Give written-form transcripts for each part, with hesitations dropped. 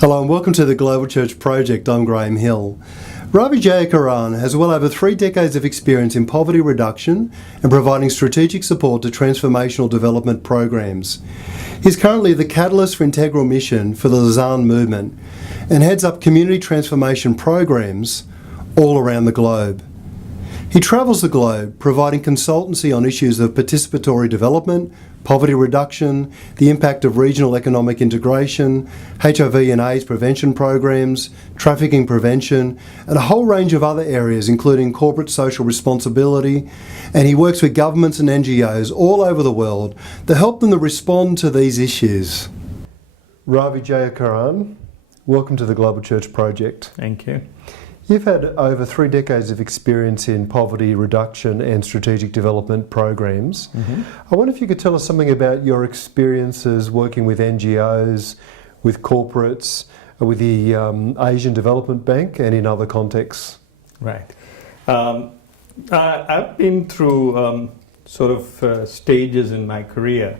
Hello and welcome to the Global Church Project. I'm Graham Hill. Ravi Jayakaran has well over 3 decades of experience in poverty reduction and providing strategic support to transformational development programs. He's currently the catalyst for integral mission for the Lausanne Movement and heads up community transformation programs all around the globe. He travels the globe providing consultancy on issues of participatory development, poverty reduction, the impact of regional economic integration, HIV and AIDS prevention programs, trafficking prevention, and a whole range of other areas including corporate social responsibility, and he works with governments and NGOs all over the world to help them to respond to these issues. Ravi Jayakaran, welcome to the Global Church Project. Thank you. You've had over 3 decades of experience in poverty reduction and strategic development programs. I wonder if you could tell us something about your experiences working with NGOs, with corporates, with the Asian Development Bank and in other contexts. Right. I've been through stages in my career,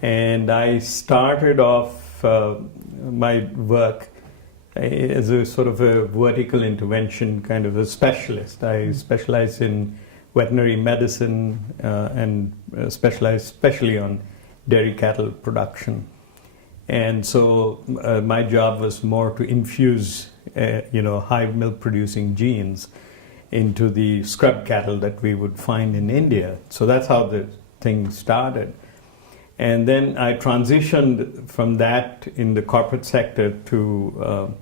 and I started off my work as a sort of a vertical intervention kind of a specialist. I specialize in veterinary medicine and specialize especially on dairy cattle production. And so my job was more to infuse, high milk producing genes into the scrub cattle that we would find in India. So that's how the thing started. And then I transitioned from that in the corporate sector to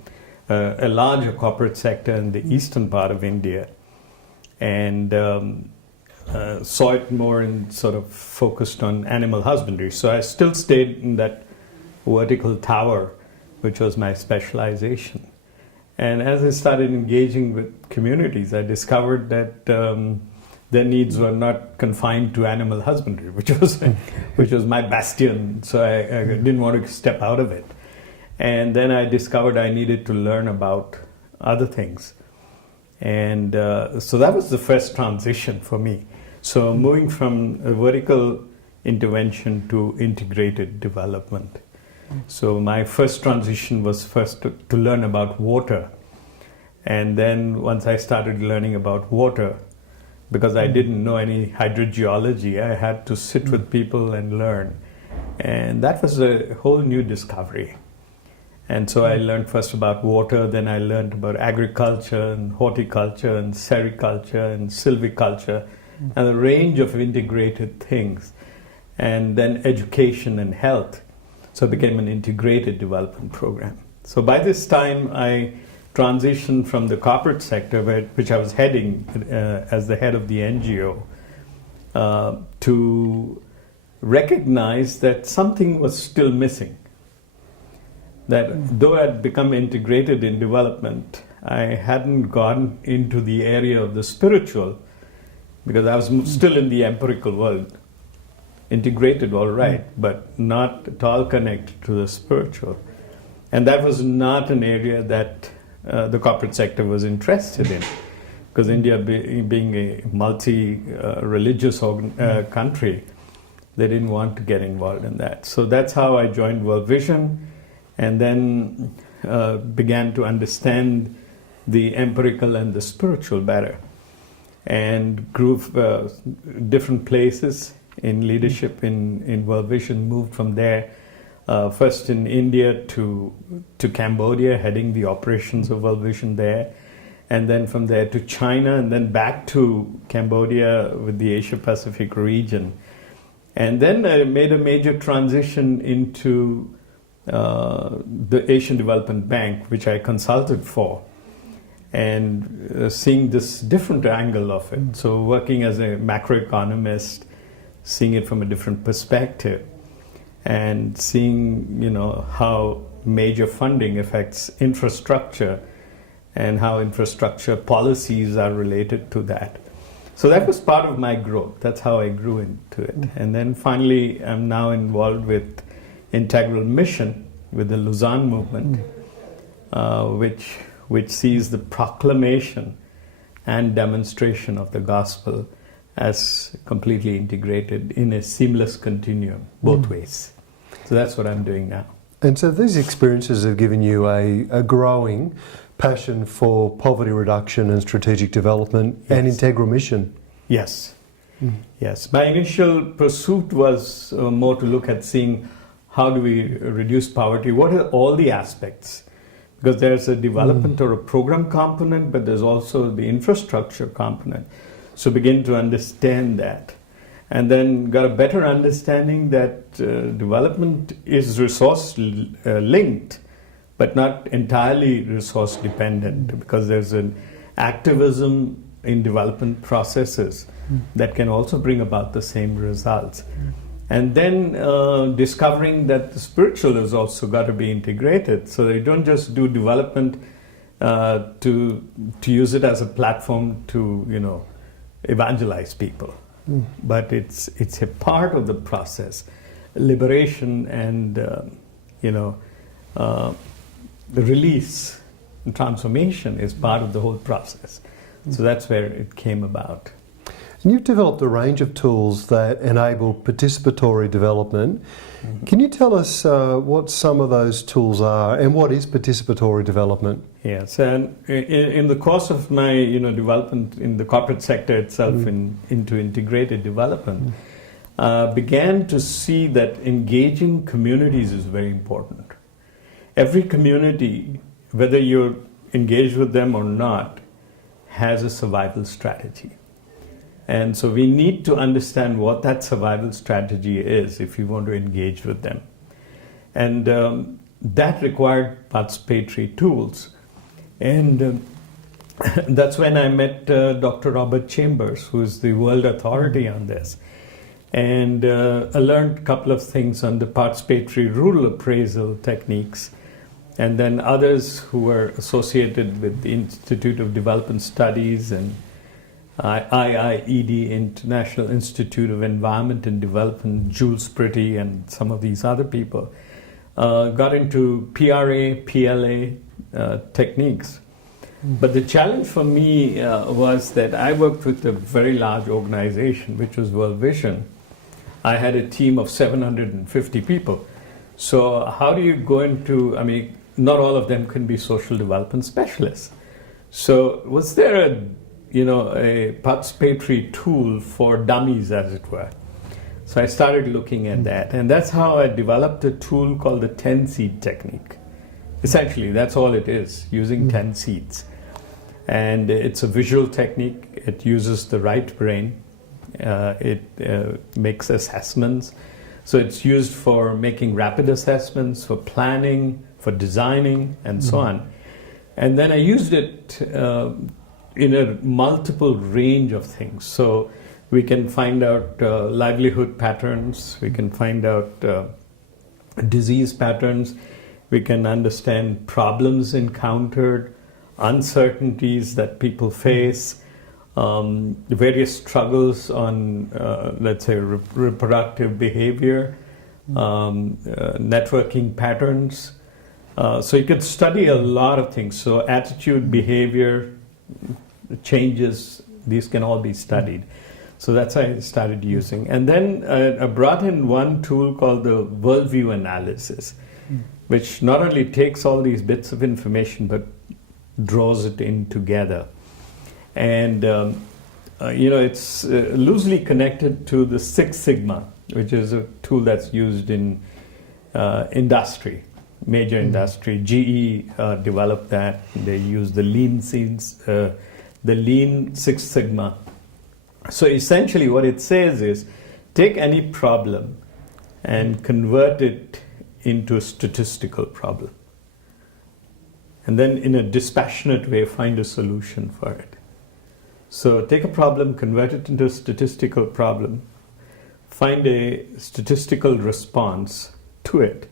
a larger corporate sector in the eastern part of India, and saw it more in sort of focused on animal husbandry. So I still stayed in that vertical tower, which was my specialization. And as I started engaging with communities, I discovered that their needs were not confined to animal husbandry, which was my bastion. So I didn't want to step out of it. And then I discovered I needed to learn about other things. And so that was the first transition for me. So moving from a vertical intervention to integrated development. So my first transition was first to learn about water. And then once I started learning about water, because I didn't know any hydrogeology, I had to sit with people and learn. And that was a whole new discovery. And so I learned first about water, then I learned about agriculture and horticulture and sericulture and silviculture and a range of integrated things. And then education and health. So it became an integrated development program. So by this time I transitioned from the corporate sector, which I was heading as the head of the NGO, to recognize that something was still missing. That though I'd become integrated in development, I hadn't gone into the area of the spiritual, because I was still in the empirical world. Integrated, all right, but not at all connected to the spiritual. And that was not an area that the corporate sector was interested in, because India being a multi-religious country, they didn't want to get involved in that. So that's how I joined Worldview, and then began to understand the empirical and the spiritual better, and grew different places in leadership in Worldview, moved from there first in India to Cambodia, heading the operations of Worldview there, and then from there to China, and then back to Cambodia with the Asia Pacific region. And then I made a major transition into the Asian Development Bank, which I consulted for, and seeing this different angle of it. So working as a macroeconomist, seeing it from a different perspective, and seeing how major funding affects infrastructure and how infrastructure policies are related to that. So that was part of my growth. That's how I grew into it. And then finally I'm now involved with integral mission with the Lausanne Movement, which sees the proclamation and demonstration of the gospel as completely integrated in a seamless continuum, both ways. So that's what I'm doing now. And so these experiences have given you a growing passion for poverty reduction and strategic development and integral mission. Yes. Yes. My initial pursuit was more to look at seeing how do we reduce poverty, what are all the aspects, because there's a development or a program component, but there's also the infrastructure component. So begin to understand that. And then got a better understanding that development is resource linked, but not entirely resource dependent, because there's an activism in development processes that can also bring about the same results. And then discovering that the spiritual has also got to be integrated, so that you don't just do development to use it as a platform to evangelize people. But it's a part of the process. Liberation and the release and transformation is part of the whole process. So that's where it came about. And you've developed a range of tools that enable participatory development. Can you tell us what some of those tools are, and what is participatory development? Yes, and in the course of my development in the corporate sector itself, into integrated development, began to see that engaging communities is very important. Every community, whether you're engaged with them or not, has a survival strategy. And so we need to understand what that survival strategy is if we want to engage with them. And that required participatory tools. And that's when I met Dr. Robert Chambers, who is the world authority on this. And I learned a couple of things on the participatory rural appraisal techniques, and then others who were associated with the Institute of Development Studies and IIED, International Institute of Environment and Development, Jules Pretty, and some of these other people, got into PRA, PLA techniques. But the challenge for me was that I worked with a very large organization, which was World Vision. I had a team of 750 people. So how do you go into, not all of them can be social development specialists. So was there a participatory tool for dummies, as it were? So I started looking at that, and that's how I developed a tool called the 10-seed technique. Essentially, that's all it is, using 10 seeds. And it's a visual technique. It uses the right brain. It makes assessments. So it's used for making rapid assessments, for planning, for designing, and so on. And then I used it in a multiple range of things. So we can find out livelihood patterns, we can find out disease patterns, we can understand problems encountered, uncertainties that people face, various struggles on, let's say, reproductive behavior, networking patterns. So you could study a lot of things. So attitude, behavior, changes, these can all be studied. So that's what I started using. And then I brought in one tool called the Worldview analysis, which not only takes all these bits of information, but draws it in together. And, it's loosely connected to the Six Sigma, which is a tool that's used in industry, major industry. GE developed that. They use the lean Six Sigma. So essentially what it says is, take any problem and convert it into a statistical problem. And then in a dispassionate way, find a solution for it. So take a problem, convert it into a statistical problem, find a statistical response to it,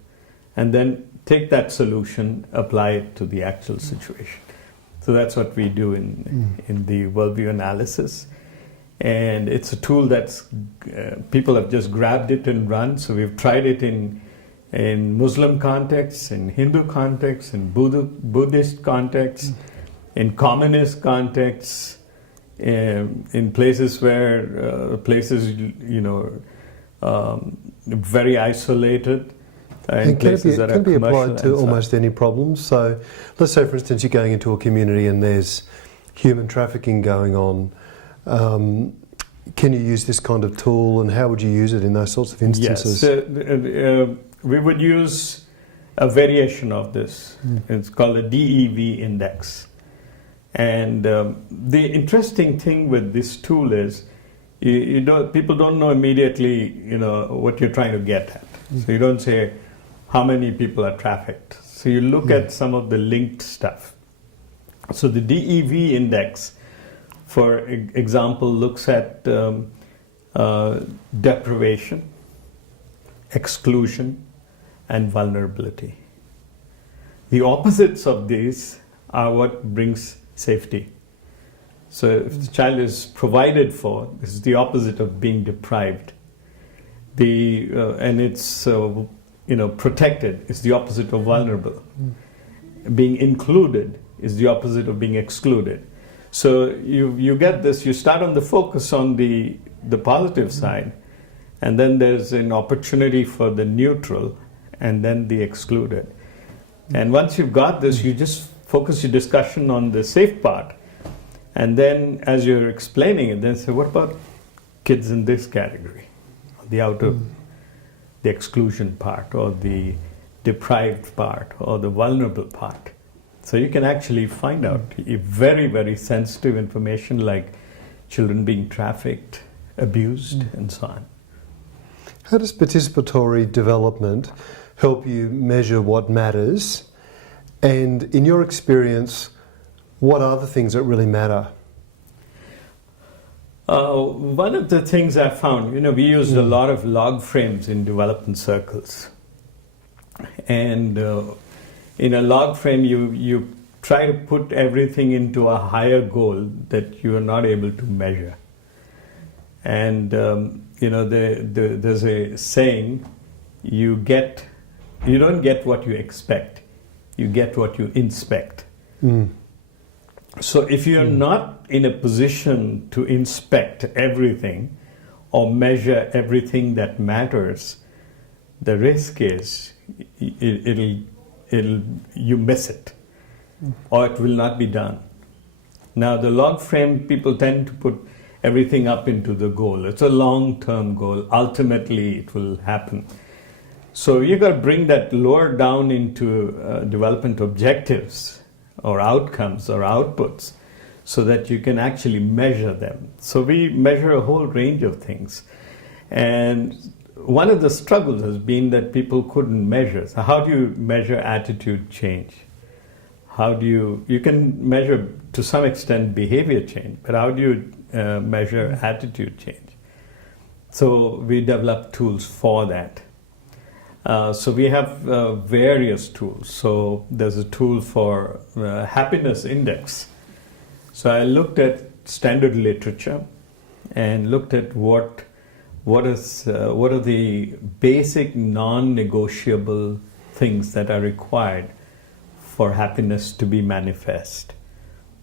and then take that solution, apply it to the actual situation. So that's what we do in the Worldview analysis. And it's a tool that's, people have just grabbed it and run. So we've tried it in Muslim contexts, in Hindu contexts, in Buddhist contexts, in communist contexts, in places where, very isolated. in places that are can be commercial applied to and so on. almost any problem. So let's say, for instance, you're going into a community and there's human trafficking going on. Can you use this kind of tool, and how would you use it in those sorts of instances? Yes, we would use a variation of this. It's called a Div Index. And the interesting thing with this tool is people don't know immediately, what you're trying to get at. So you don't say how many people are trafficked. So you look at some of the linked stuff. So the Div Index, for example, looks at deprivation, exclusion, and vulnerability. The opposites of these are what brings safety. So if the child is provided for, this is the opposite of being deprived. And it's protected is the opposite of vulnerable. Being included is the opposite of being excluded. So you get this. You start on the focus on the positive side, and then there's an opportunity for the neutral, and then the excluded. And once you've got this, you just focus your discussion on the safe part. And then as you're explaining it, then say, what about kids in this category? The outer, the exclusion part, or the deprived part, or the vulnerable part. So you can actually find out very, very sensitive information like children being trafficked, abused, and so on. How does participatory development help you measure what matters? And in your experience, what are the things that really matter? One of the things I found, we used a lot of log frames in development circles. And in a log frame, you try to put everything into a higher goal that you are not able to measure. And, there's a saying, you don't get what you expect, you get what you inspect. So if you're not in a position to inspect everything or measure everything that matters, the risk is you miss it, or it will not be done. Now the log frame, people tend to put everything up into the goal. It's a long-term goal. Ultimately it will happen. So you got to bring that lower down into development objectives or outcomes or outputs so that you can actually measure them. So we measure a whole range of things. And one of the struggles has been that people couldn't measure. So how do you measure attitude change? You can measure to some extent behavior change, but how do you measure attitude change? So we developed tools for that. So we have various tools. So there's a tool for happiness index. So I looked at standard literature and looked at what are the basic non-negotiable things that are required for happiness to be manifest,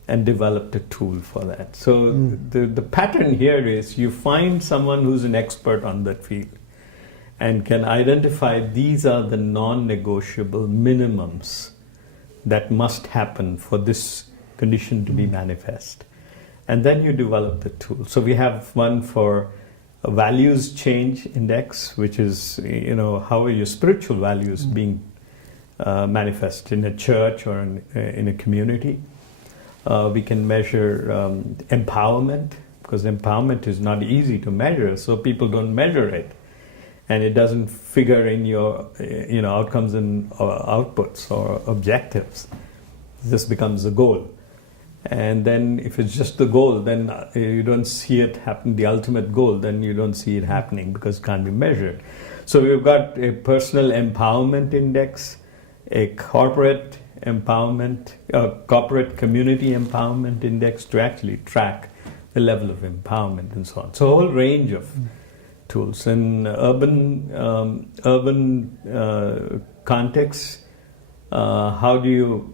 and developed a tool for that. So the pattern here is you find someone who's an expert on that field and can identify these are the non-negotiable minimums that must happen for this condition to be manifest. And then you develop the tool. So we have one for a values change index, which is, how are your spiritual values being manifest in a church or in a community. We can measure empowerment, because empowerment is not easy to measure, so people don't measure it. And it doesn't figure in your outcomes and outputs or objectives. This becomes a goal. And then if it's just the goal, then you don't see it happen, the ultimate goal, then you don't see it happening because it can't be measured. So we've got a personal empowerment index, a corporate empowerment, corporate community empowerment index to actually track the level of empowerment and so on. So a whole range of tools. In urban contexts, how do you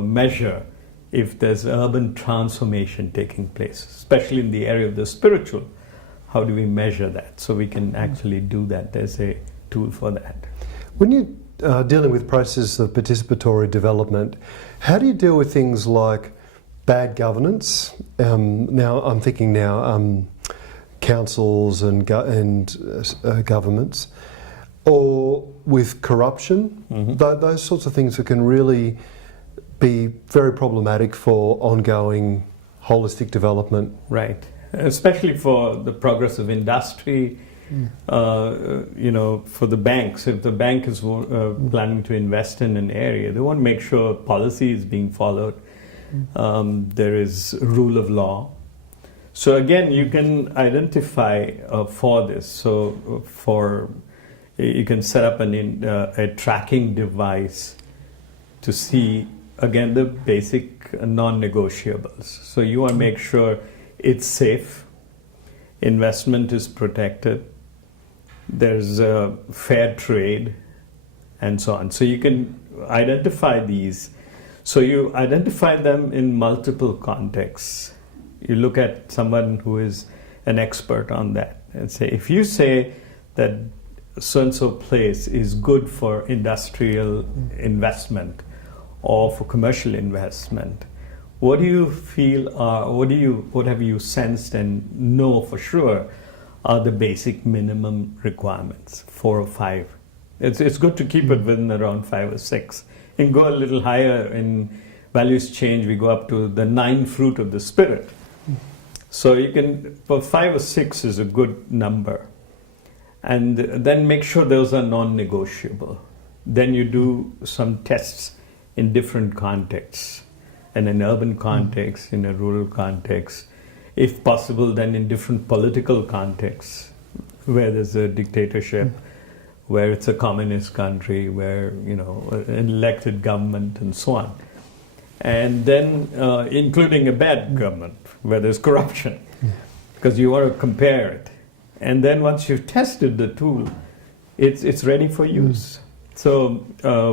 measure if there's urban transformation taking place, especially in the area of the spiritual? How do we measure that? So we can actually do that. There's a tool for that. When you dealing with processes of participatory development, how do you deal with things like bad governance? Now I'm thinking councils and governments, or with corruption, those sorts of things that can really be very problematic for ongoing holistic development. Right, especially for the progress of industry. For the banks, if the bank is planning to invest in an area, they want to make sure policy is being followed. There is rule of law. So again, you can identify for this. So you can set up a tracking device to see, again, the basic non-negotiables. So you want to make sure it's safe, investment is protected, there's a fair trade, and so on. So you can identify these. So you identify them in multiple contexts. You look at someone who is an expert on that and say, if you say that so-and-so place is good for industrial investment or for commercial investment, what do you feel what have you sensed and know for sure are the basic minimum requirements, 4 or 5? It's good to keep it within around 5 or 6 and go a little higher. In values change, we go up to the 9 fruit of the spirit. So you can, for 5 or 6 is a good number. And then make sure those are non-negotiable. Then you do some tests in different contexts, in an urban context, in a rural context, if possible, then in different political contexts, where there's a dictatorship, where it's a communist country, where, an elected government and so on. And then including a bad government, where there's corruption, because you want to compare it. And then once you've tested the tool, it's ready for use. So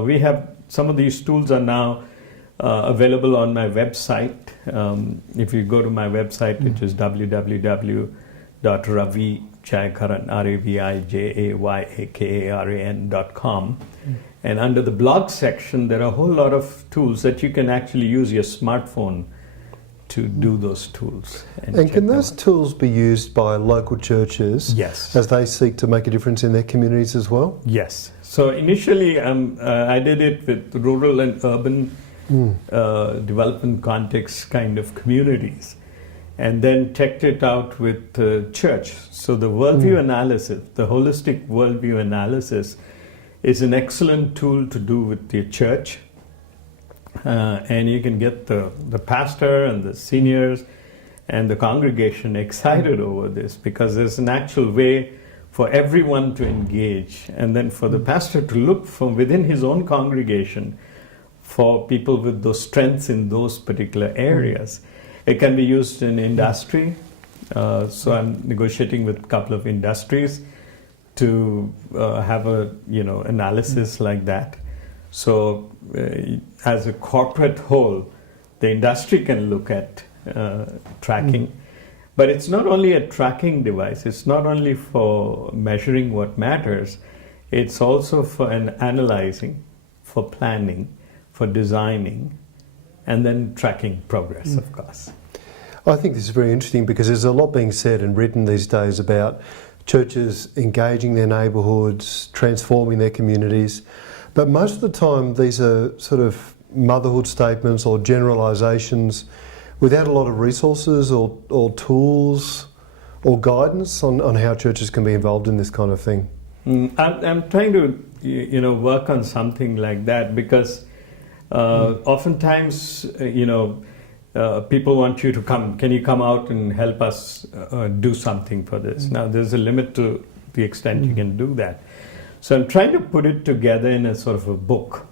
we have some of these tools are now available on my website. If you go to my website, which is www.ravijayakaran, RAVIJAYAKARAN.com, and under the blog section, there are a whole lot of tools that you can actually use your smartphone to do those tools. And can those tools be used by local churches? Yes. As they seek to make a difference in their communities as well? Yes. So initially, I did it with rural and urban development context kind of communities, and then checked it out with the church. So the worldview analysis, the holistic worldview analysis, is an excellent tool to do with your church. And you can get the pastor and the seniors and the congregation excited over this, because there's an actual way for everyone to engage, and then for the pastor to look from within his own congregation for people with those strengths in those particular areas. It can be used in industry. So I'm negotiating with a couple of industries to have a analysis like that. So as a corporate whole, the industry can look at tracking. But it's not only a tracking device. It's not only for measuring what matters. It's also for analyzing, for planning, for designing, and then tracking progress, of course. I think this is very interesting, because there's a lot being said and written these days about churches engaging their neighbourhoods, transforming their communities. But most of the time, these are sort of motherhood statements or generalisations without a lot of resources or tools or guidance on how churches can be involved in this kind of thing. I'm trying to work on something like that, because oftentimes people want you to come. Can you come out and help us do something for this? Now there's a limit to the extent you can do that. So I'm trying to put it together in a sort of a book.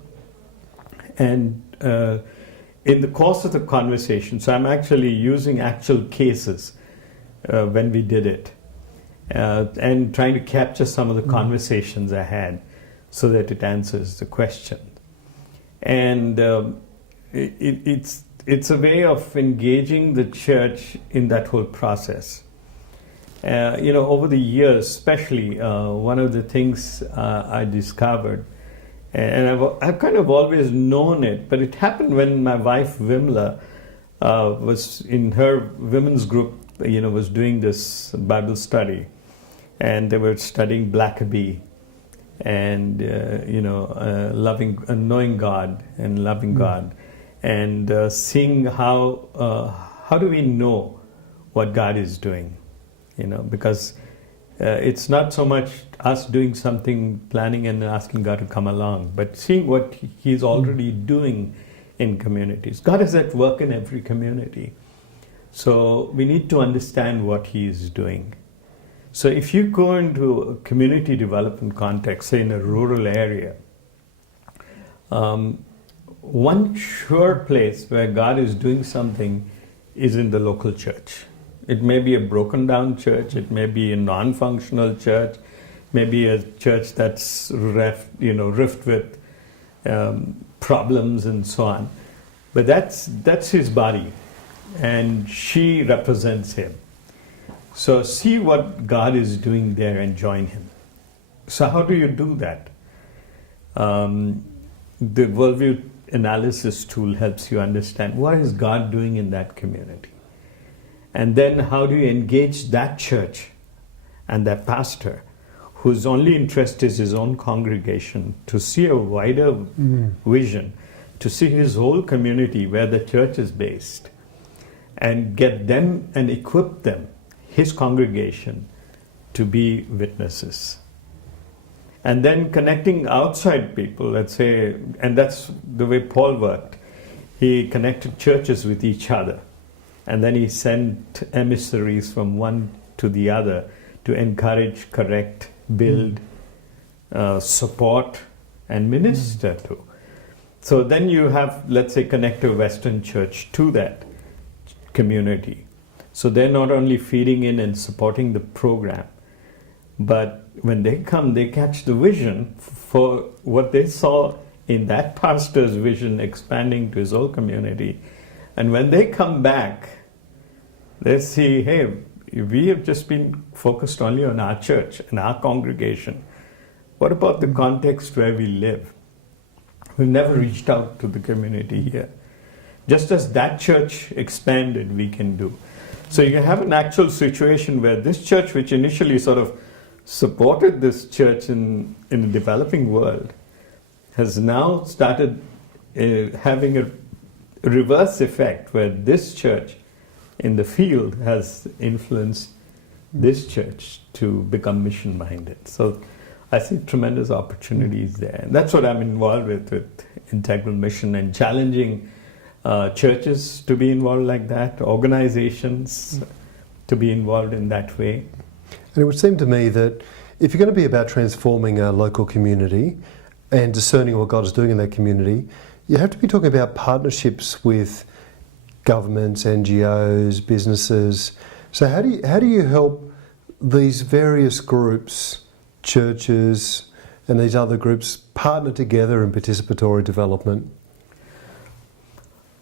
And in the course of the conversation, so I'm actually using actual cases when we did it, and trying to capture some of the conversations I had so that it answers the question. And it's a way of engaging the church in that whole process. Over the years, especially, one of the things I discovered And I've kind of always known it, but it happened when my wife Vimla was in her women's group, was doing this Bible study, and they were studying Blackaby, and knowing God and loving God, and seeing how do we know what God is doing, because it's not so much us doing something, planning and asking God to come along, but seeing what He's already doing in communities. God is at work in every community. So we need to understand what He is doing. So if you go into a community development context, say in a rural area, one sure place where God is doing something is in the local church. It may be a broken down church, it may be a non-functional church, maybe a church that's rift with problems and so on. But that's His body, and she represents Him. So see what God is doing there and join Him. So how do you do that? The Worldview analysis tool helps you understand what is God doing in that community. And then how do you engage that church and that pastor whose only interest is his own congregation to see a wider vision, to see his whole community where the church is based, and get them and equip them, his congregation, to be witnesses. And then connecting outside people, let's say, and that's the way Paul worked. He connected churches with each other. And then he sent emissaries from one to the other to encourage, correct, build, support, and minister to. So then you have, let's say, connect a Western church to that community. So they're not only feeding in and supporting the program, but when they come, they catch the vision for what they saw in that pastor's vision expanding to his whole community. And when they come back, they see, hey, we have just been focused only on our church and our congregation. What about the context where we live? We've never reached out to the community here. Just as that church expanded, we can do. So you have an actual situation where this church, which initially sort of supported this church in the developing world, has now started having a reverse effect where this church in the field has influenced this church to become mission-minded. So I see tremendous opportunities there. And that's what I'm involved with integral mission and challenging churches to be involved like that, organizations to be involved in that way. And it would seem to me that if you're going to be about transforming a local community and discerning what God is doing in that community, you have to be talking about partnerships with governments, NGOs, businesses. So how do you help these various groups, churches and these other groups, partner together in participatory development?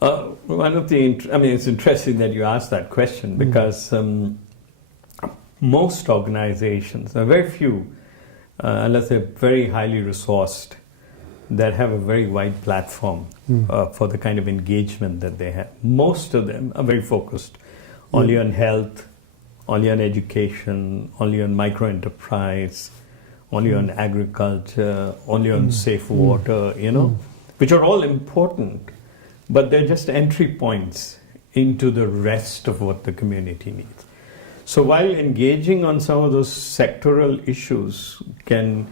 It's interesting that you asked that question because most organizations, very few, unless they're very highly resourced, that have a very wide platform for the kind of engagement that they have. Most of them are very focused only on health, only on education, only on micro-enterprise, only on agriculture, only on safe water, which are all important, but they're just entry points into the rest of what the community needs. So while engaging on some of those sectoral issues can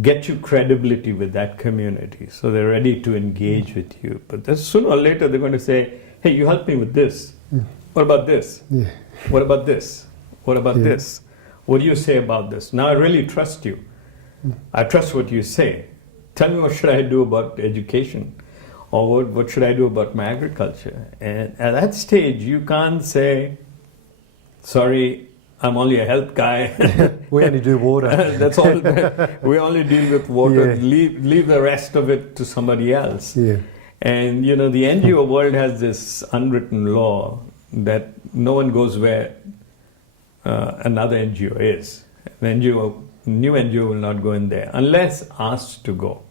get you credibility with that community, so they're ready to engage with you. But then sooner or later they're going to say, hey, you help me with this. What about this? Yeah. What about this? What about this? What do you say about this? Now I really trust you. I trust what you say. Tell me what should I do about education? Or what should I do about my agriculture? And at that stage you can't say, sorry, I'm only a health guy. We only do water. That's all. We only deal with water. Yeah. Leave the rest of it to somebody else. Yeah. And the NGO world has this unwritten law that no one goes where another NGO is. An new NGO will not go in there unless asked to go.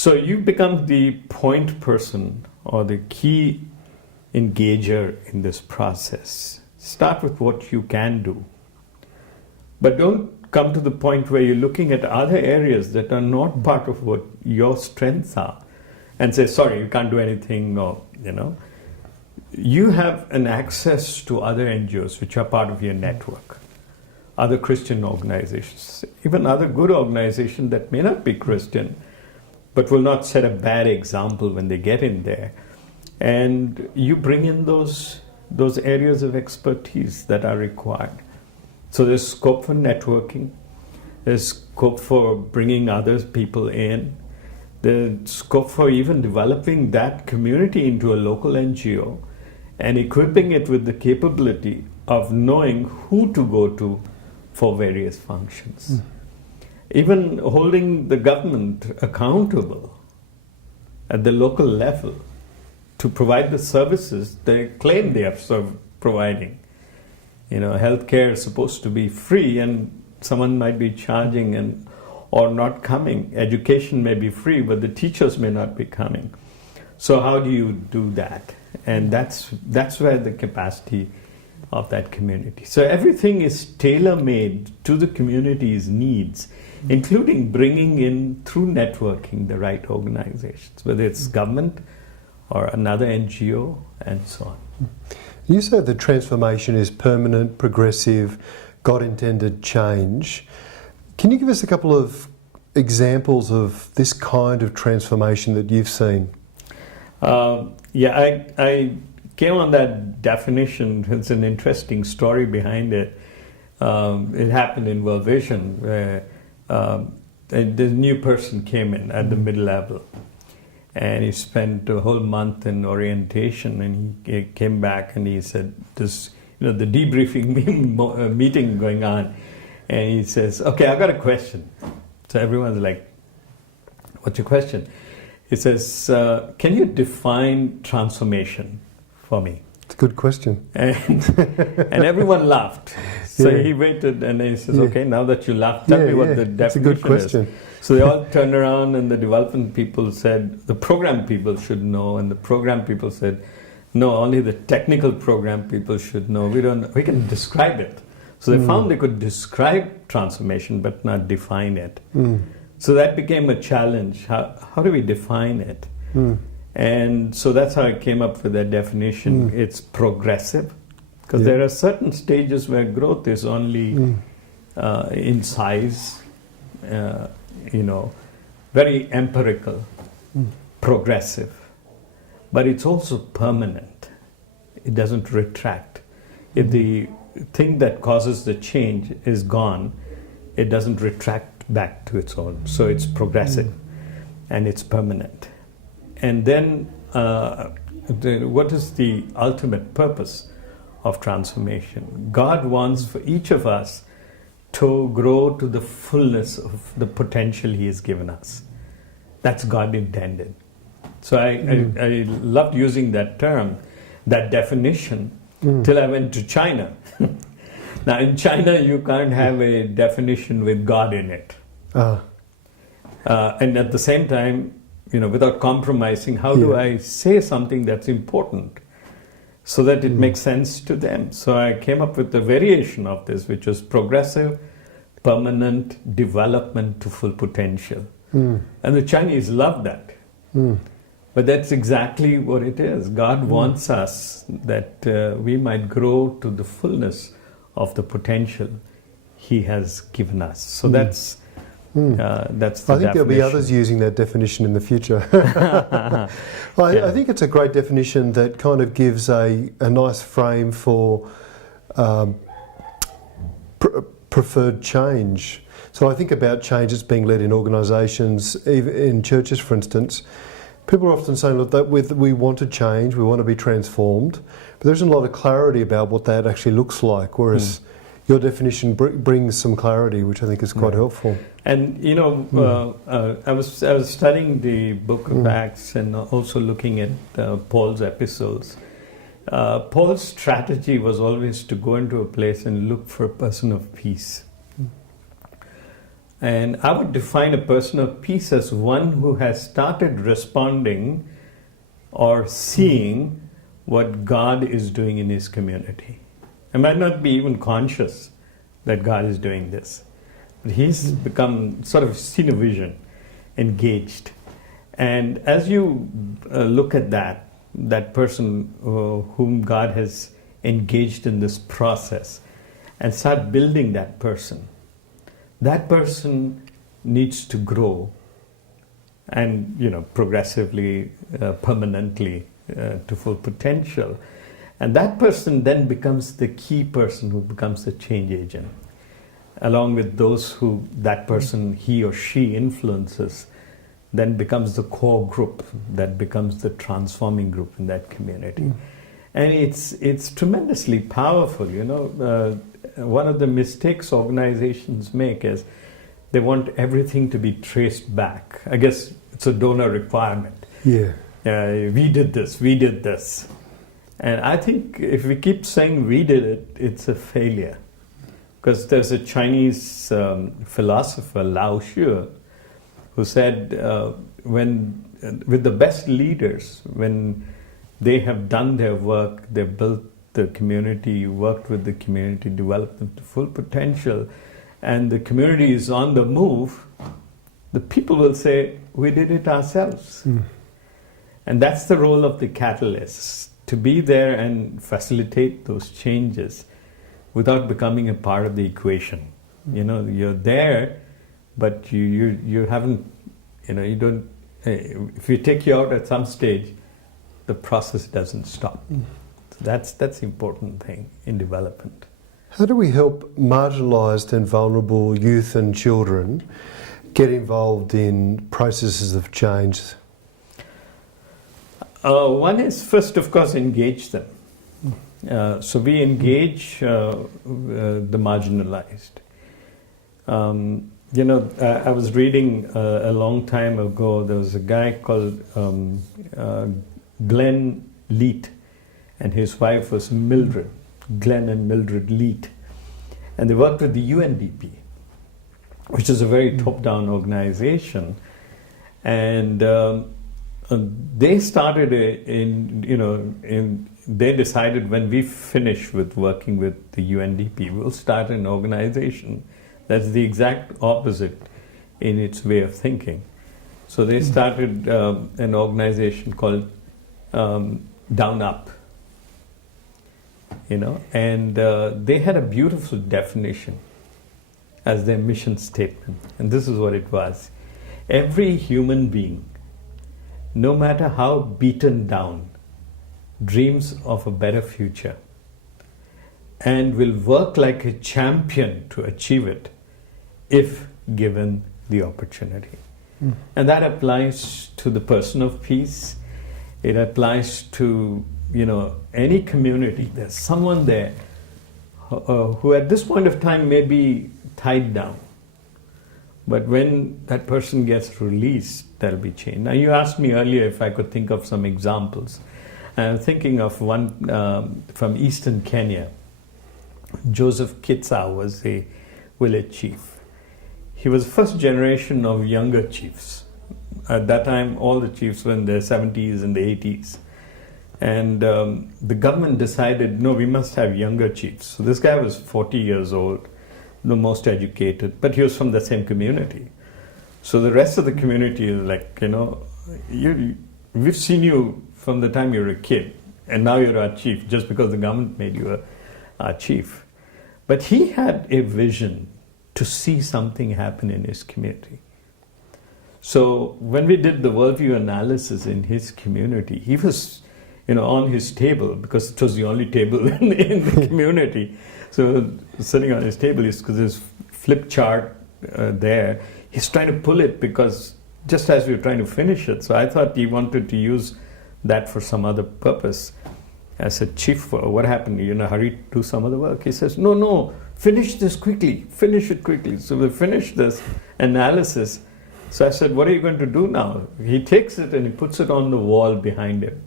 So you become the point person or the key engager in this process. Start with what you can do. But don't come to the point where you're looking at other areas that are not part of what your strengths are and say, sorry, you can't do anything, or, You have an access to other NGOs which are part of your network, other Christian organizations, even other good organizations that may not be Christian, but will not set a bad example when they get in there. And you bring in those areas of expertise that are required. So there's scope for networking, there's scope for bringing other people in, there's scope for even developing that community into a local NGO and equipping it with the capability of knowing who to go to for various functions. Even holding the government accountable at the local level to provide the services they claim they are providing. Healthcare is supposed to be free and someone might be charging or not coming. Education may be free, but the teachers may not be coming. So how do you do that? And that's where the capacity of that community. So everything is tailor-made to the community's needs, including bringing in, through networking, the right organizations, whether it's government or another NGO, and so on. You say that transformation is permanent, progressive, God-intended change. Can you give us a couple of examples of this kind of transformation that you've seen? I came on that definition. It's an interesting story behind it. It happened in Worldview, where the new person came in at the mid-level. And he spent a whole month in orientation, and he came back and he said, the debriefing meeting going on, and he says, okay, I've got a question. So everyone's like, what's your question? He says, can you define transformation for me? It's a good question. And everyone laughed. So he waited and he says, okay, now that you laughed, tell me what the definition That's a good question. is. So they all turned around and the development people said, the program people should know, and the program people said, no, only the technical program people should know. We can describe it. So they found they could describe transformation but not define it. So that became a challenge. How do we define it? And so that's how I came up with that definition. It's progressive, because there are certain stages where growth is only in size, very empirical, progressive. But it's also permanent. It doesn't retract. If the thing that causes the change is gone, it doesn't retract back to its own. So it's progressive and it's permanent. And then what is the ultimate purpose of transformation? God wants for each of us to grow to the fullness of the potential He has given us. That's God intended. So I loved using that term, that definition, till I went to China. Now in China you can't have a definition with God in it. And at the same time, without compromising, how do I say something that's important so that it makes sense to them? So I came up with a variation of this, which was progressive, permanent development to full potential. And the Chinese love that. But that's exactly what it is. God wants us that we might grow to the fullness of the potential He has given us. So that's the definition. I think there'll be others using that definition in the future. I think it's a great definition that kind of gives a nice frame for preferred change. So I think about change that's being led in organisations, even in churches, for instance. People are often saying, look, we want to change, we want to be transformed, but there isn't a lot of clarity about what that actually looks like, whereas your definition brings some clarity, which I think is quite helpful. And, I was studying the book of Acts and also looking at Paul's epistles. Paul's strategy was always to go into a place and look for a person of peace. And I would define a person of peace as one who has started responding or seeing what God is doing in his community. I might not be even conscious that God is doing this, but he's become sort of seen a vision, engaged. And as you look at that person whom God has engaged in this process, and start building that person needs to grow and, progressively, permanently to full potential. And that person then becomes the key person who becomes the change agent, along with those who that person, he or she influences, then becomes the core group that becomes the transforming group in that community. And it's tremendously powerful. One of the mistakes organizations make is they want everything to be traced back. I guess it's a donor requirement. Yeah. We did this. And I think if we keep saying we did it, it's a failure. Because there's a Chinese philosopher, Lao Tzu, who said with the best leaders, when they have done their work, they've built the community, worked with the community, developed them to full potential, and the community is on the move, the people will say, we did it ourselves. And that's the role of the catalyst, to be there and facilitate those changes without becoming a part of the equation. You're there, but you haven't, you don't, if we take you out at some stage, the process doesn't stop. So that's the important thing in development. How do we help marginalised and vulnerable youth and children get involved in processes of change? One is first, of course, engage them. So we engage the marginalized. I was reading a long time ago, there was a guy called Glenn Leet, and his wife was Mildred, Glenn and Mildred Leet. And they worked with the UNDP, which is a very top-down organization. And they started they decided when we finish with working with the UNDP, we'll start an organization that's the exact opposite in its way of thinking. So they started an organization called Down Up, and they had a beautiful definition as their mission statement. And this is what it was. Every human being, no matter how beaten down, dreams of a better future and will work like a champion to achieve it if given the opportunity. And that applies to the person of peace. It applies to, any community. There's someone there who at this point of time may be tied down. But when that person gets released, there'll be change. Now, you asked me earlier if I could think of some examples. I'm thinking of one from eastern Kenya. Joseph Kitsa was a village chief. He was first generation of younger chiefs. At that time, all the chiefs were in their 70s and the 80s. And the government decided, no, we must have younger chiefs. So this guy was 40 years old, the most educated, but he was from the same community. So the rest of the community is like, we've seen you from the time you were a kid, and now you're our chief, just because the government made you our chief. But he had a vision to see something happen in his community. So when we did the Worldview analysis in his community, he was, on his table, because it was the only table in the community. So sitting on his table, because there's flip chart there, he's trying to pull it because just as we were trying to finish it. So I thought he wanted to use that for some other purpose. As a chief, what happened? You're in a hurry to do some other work. He says, no, finish this quickly, finish it quickly. So we finished this analysis. So I said, what are you going to do now? He takes it and he puts it on the wall behind him.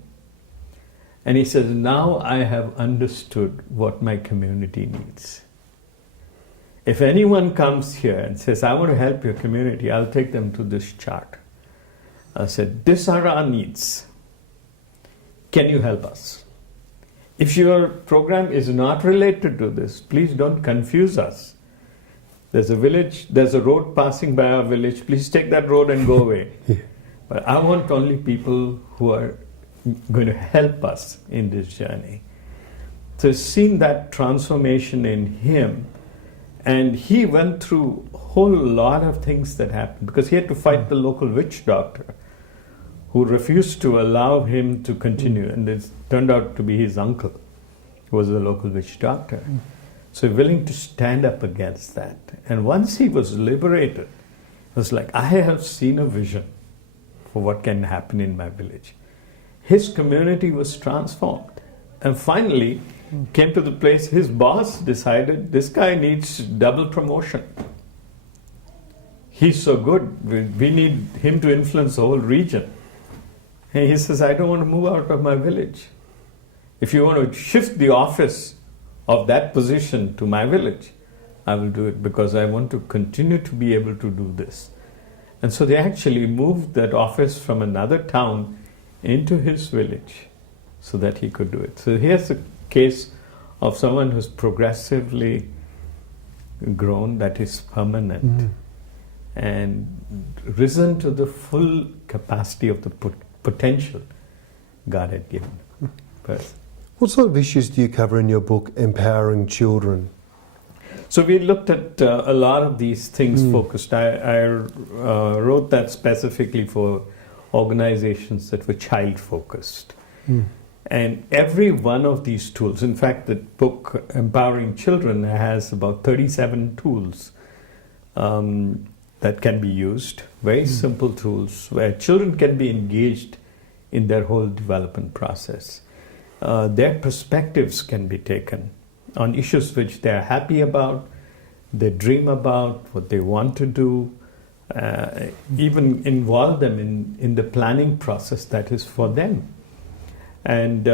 And he says, now I have understood what my community needs. If anyone comes here and says, I want to help your community, I'll take them to this chart. I said, these are our needs. Can you help us? If your program is not related to this, please don't confuse us. There's a village, there's a road passing by our village, please take that road and go away. But I want only people who are going to help us in this journey. So seeing that transformation in him, and he went through a whole lot of things that happened, because he had to fight the local witch doctor who refused to allow him to continue, and it turned out to be his uncle, who was the local witch doctor. So willing to stand up against that. And once he was liberated, it was like, I have seen a vision for what can happen in my village. His community was transformed. And finally, came to the place, his boss decided this guy needs double promotion. He's so good, we need him to influence the whole region. And he says, I don't want to move out of my village. If you want to shift the office of that position to my village, I will do it, because I want to continue to be able to do this. And so they actually moved that office from another town into his village so that he could do it. So here's a case of someone who's progressively grown, that is permanent, and risen to the full capacity of the potential God had given person. What sort of issues do you cover in your book, Empowering Children? So we looked at a lot of these things focused. I wrote that specifically for organizations that were child-focused. And every one of these tools, in fact, the book Empowering Children has about 37 tools that can be used, very simple tools where children can be engaged in their whole development process. Their perspectives can be taken on issues which they're happy about, they dream about, what they want to do, even involve them in the planning process that is for them. And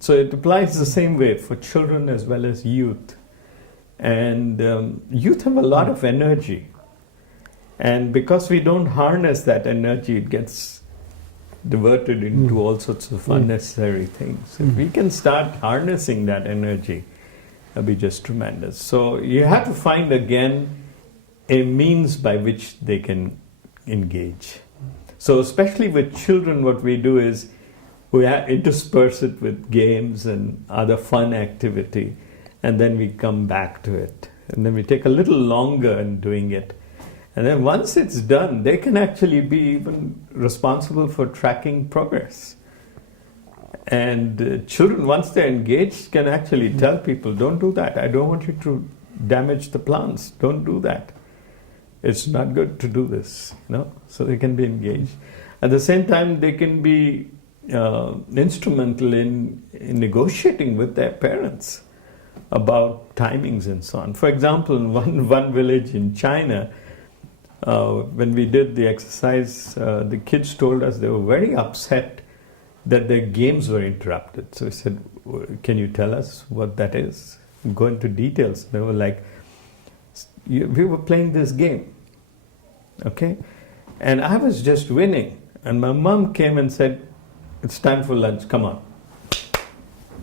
so it applies the same way for children as well as youth. And youth have a lot of energy. And because we don't harness that energy, it gets diverted into all sorts of unnecessary things. If we can start harnessing that energy, it'll be just tremendous. So you have to find again a means by which they can engage. So especially with children, what we do is we intersperse it with games and other fun activity, and then we come back to it. And then we take a little longer in doing it. And then once it's done, they can actually be even responsible for tracking progress. And children, once they're engaged, can actually tell people, don't do that. I don't want you to damage the plants. Don't do that. It's not good to do this. So they can be engaged. At the same time, they can be instrumental in negotiating with their parents about timings and so on. For example, in one village in China, when we did the exercise, the kids told us they were very upset that their games were interrupted. So we said, can you tell us what that is? Go into details. They were like, we were playing this game, okay? And I was just winning. And my mom came and said, it's time for lunch, come on.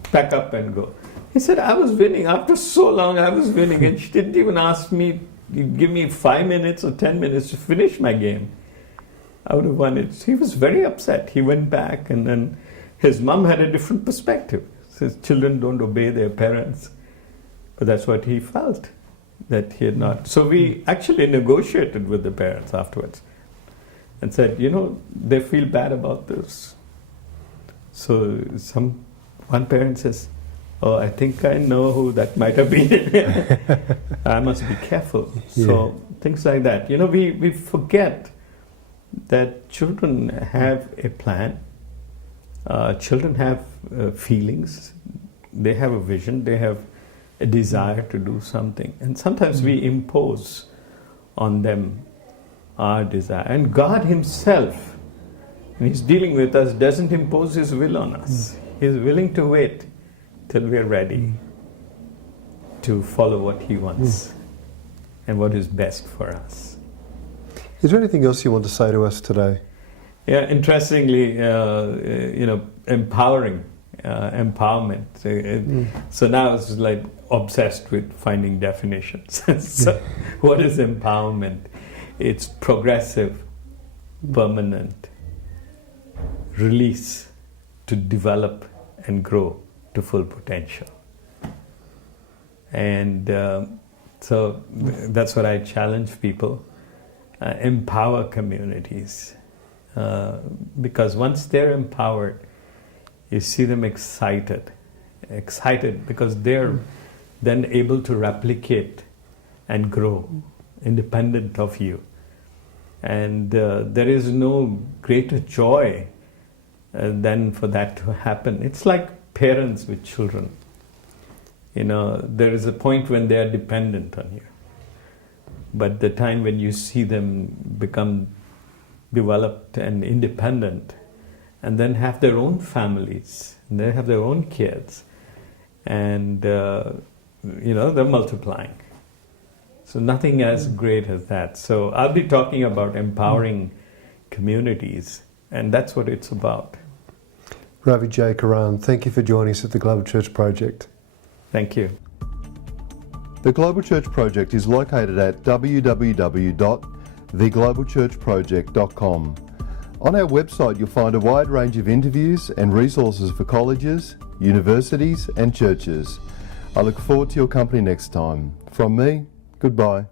Pack up and go. He said, I was winning. After so long, I was winning. And she didn't even ask me, give me 5 minutes or 10 minutes to finish my game. I would have won it. He was very upset. He went back, and then his mom had a different perspective. Says children don't obey their parents. But that's what he felt, that he had not. So we actually negotiated with the parents afterwards and said, they feel bad about this. So one parent says, oh, I think I know who that might have been. I must be careful. So things like that. We forget that children have a plan. Children have feelings. They have a vision. They have a desire to do something. And sometimes we impose on them our desire. And God Himself, when He's dealing with us, doesn't impose His will on us. He's willing to wait till we're ready to follow what He wants. and what is best for us. Is there anything else you want to say to us today? Yeah, interestingly, empowering, empowerment. So now I was like obsessed with finding definitions. So what is empowerment? It's progressive, permanent release to develop and grow to full potential. And so that's what I challenge people. Empower communities. Because once they're empowered, you see them excited because they're then able to replicate and grow independent of you. And there is no greater joy than for that to happen. It's like parents with children. There is a point when they are dependent on you. But the time when you see them become developed and independent, and then have their own families, and they have their own kids, and they're multiplying. So nothing as great as that. So I'll be talking about empowering communities, and that's what it's about. Ravi Jayakaran, thank you for joining us at the Global Church Project. Thank you. The Global Church Project is located at www.theglobalchurchproject.com. On our website you'll find a wide range of interviews and resources for colleges, universities and churches. I look forward to your company next time. From me, goodbye.